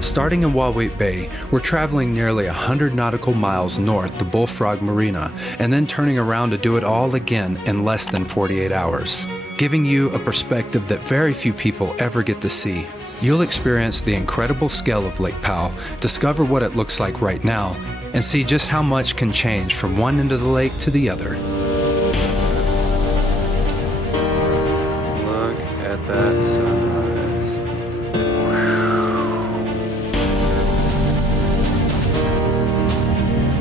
Starting in Wahweap Bay, we're traveling nearly 100 nautical miles north to Bullfrog Marina, and then turning around to do it all again in less than 48 hours, giving you a perspective that very few people ever get to see. You'll experience the incredible scale of Lake Powell, discover what it looks like right now, and see just how much can change from one end of the lake to the other. Look at that sunrise.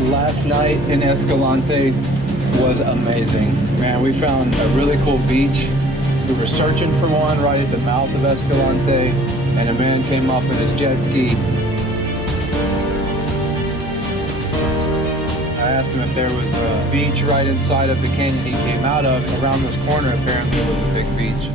Last night in Escalante was amazing. Man, we found a really cool beach. We were searching for one right at the mouth of Escalante, and a man came up in his jet ski. I asked him if there was a beach right inside of the canyon he came out of, and around this corner apparently was a big beach.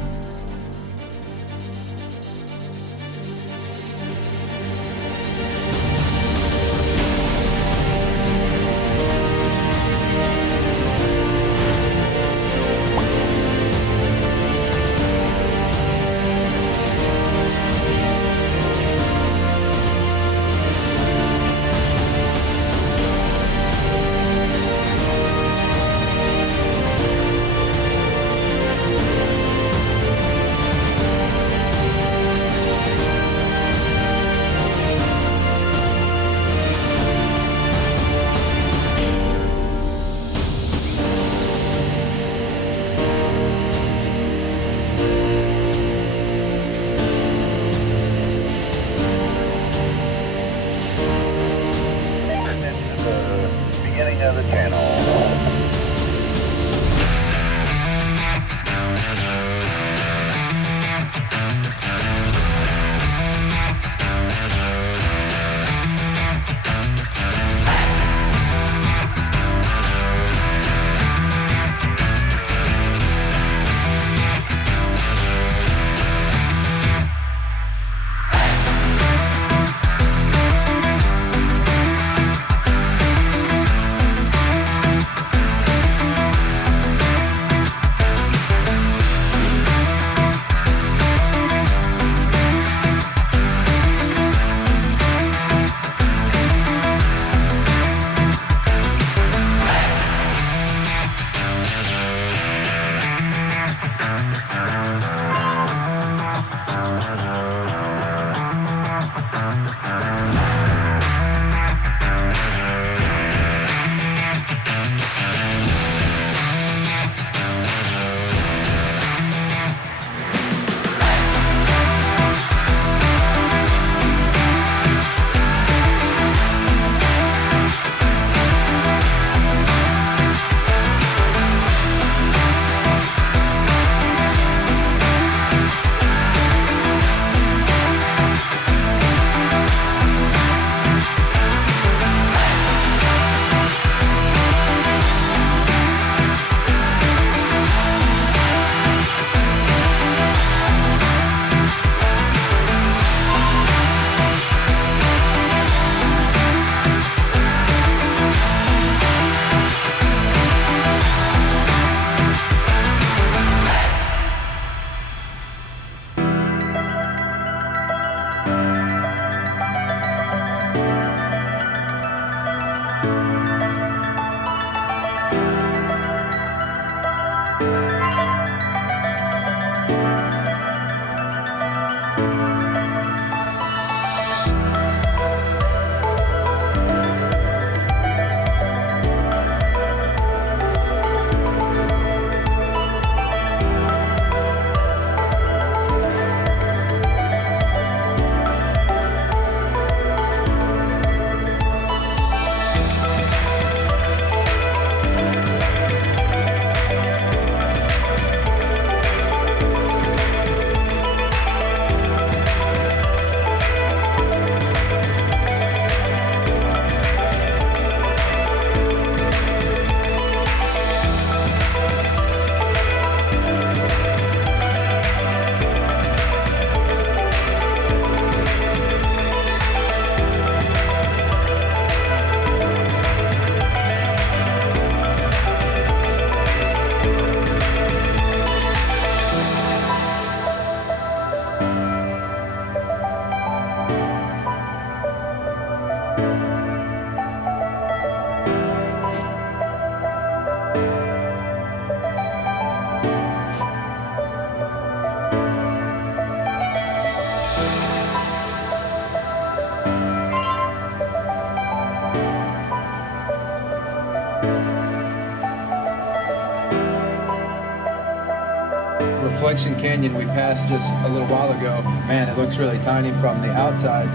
Reflection Canyon we passed just a little while ago, man, it looks really tiny from the outside.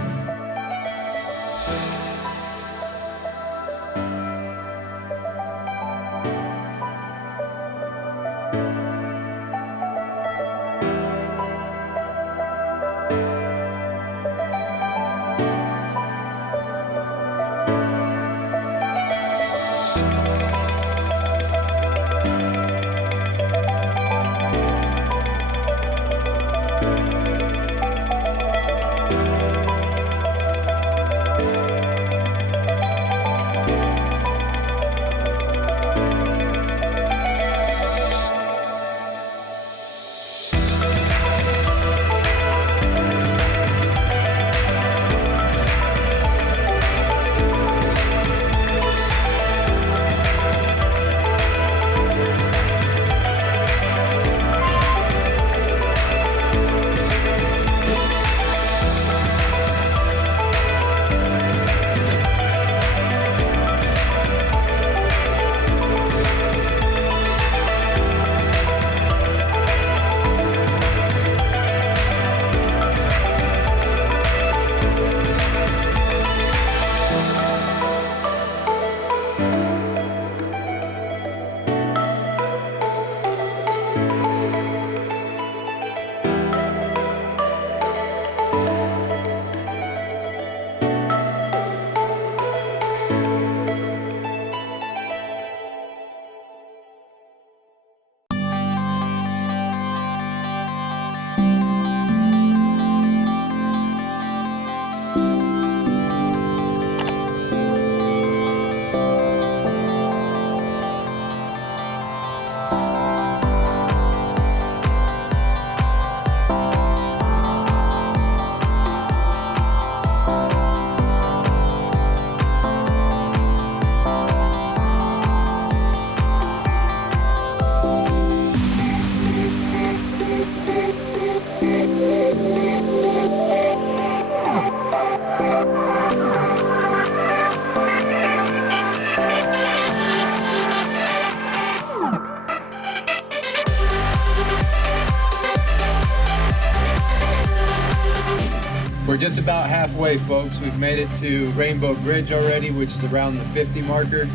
We're just about halfway, folks. We've made it to Rainbow Bridge already, which is around the 50 marker.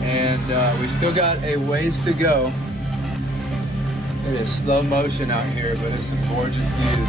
And we still got a ways to go. It is slow motion out here, but it's some gorgeous views.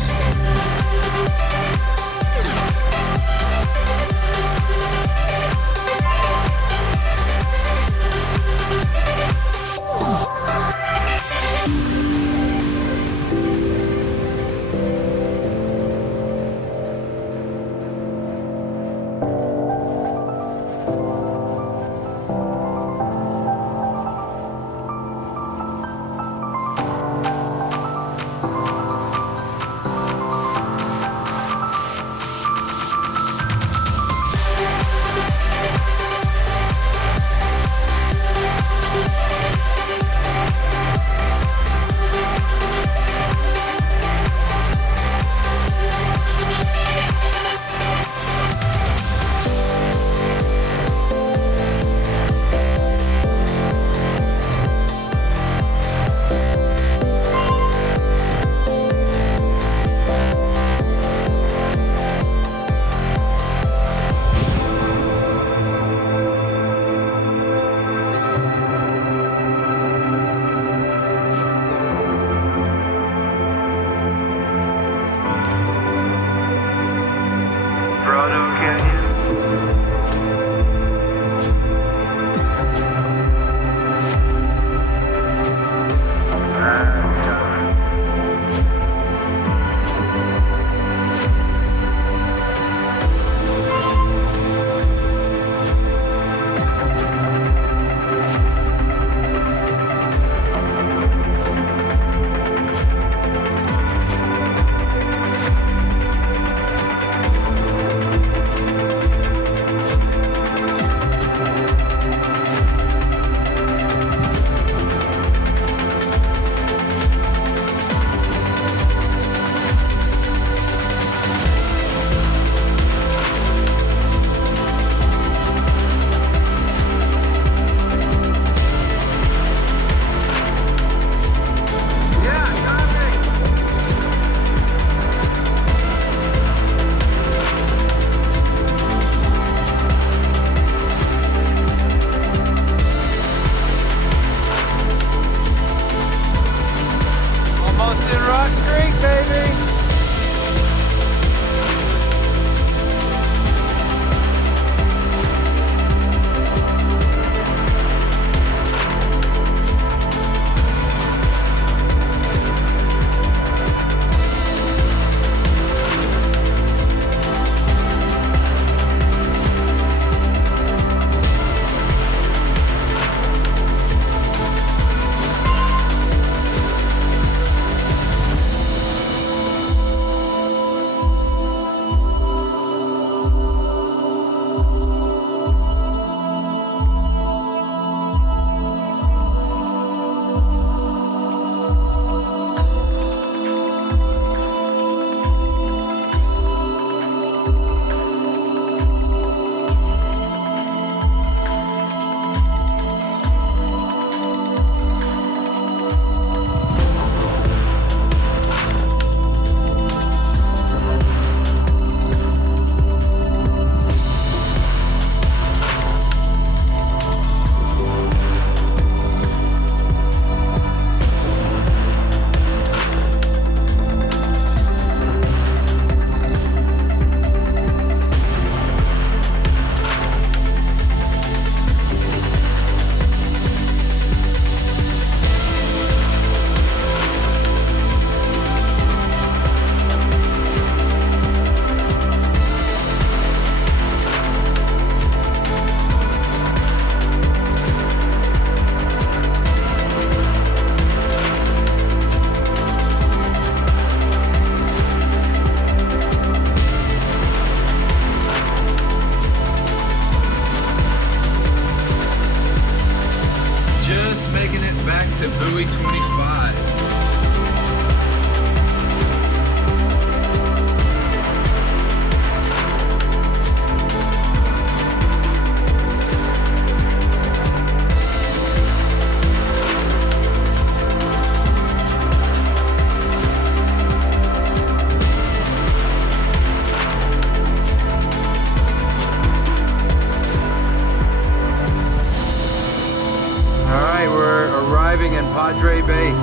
Padre Bay.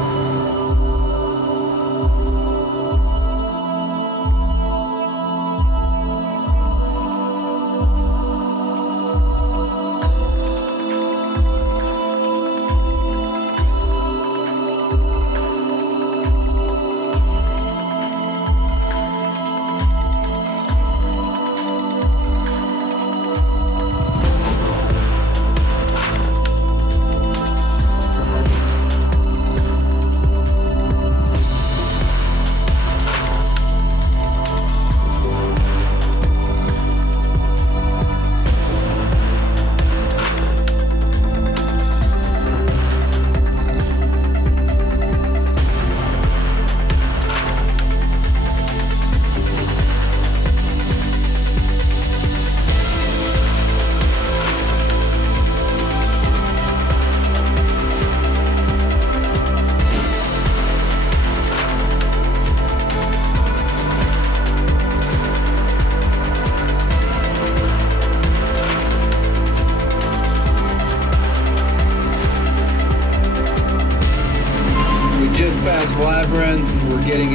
Past Labyrinth, we're getting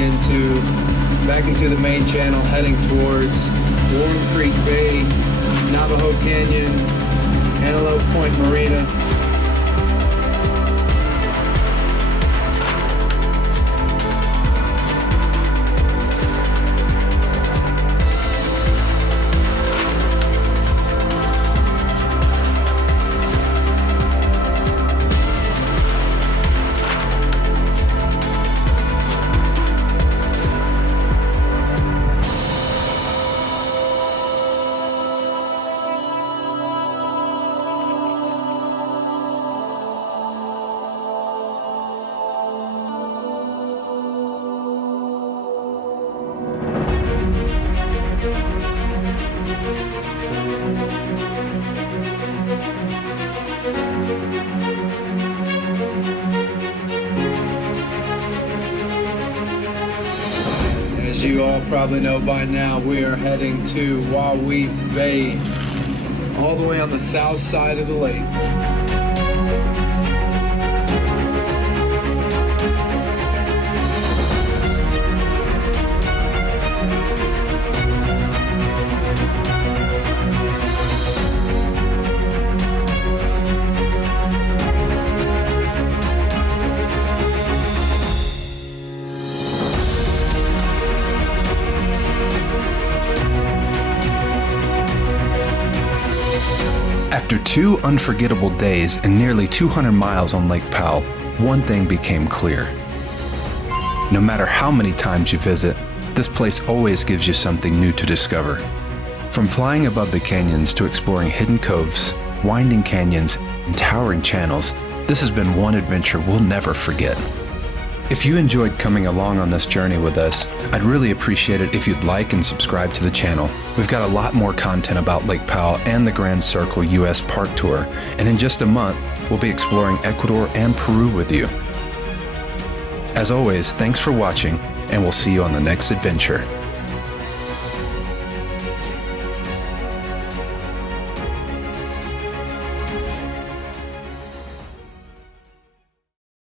back into the main channel, heading towards Warm Creek Bay, Navajo Canyon, Antelope Point Marina. As you all probably know by now, we are heading to Wah-Wee Bay, all the way on the south side of the lake. After 2 unforgettable days and nearly 200 miles on Lake Powell, one thing became clear. No matter how many times you visit, this place always gives you something new to discover. From flying above the canyons to exploring hidden coves, winding canyons, and towering channels, this has been one adventure we'll never forget. If you enjoyed coming along on this journey with us, I'd really appreciate it if you'd like and subscribe to the channel. We've got a lot more content about Lake Powell and the Grand Circle U.S. Park Tour, and in just a month, we'll be exploring Ecuador and Peru with you. As always, thanks for watching, and we'll see you on the next adventure.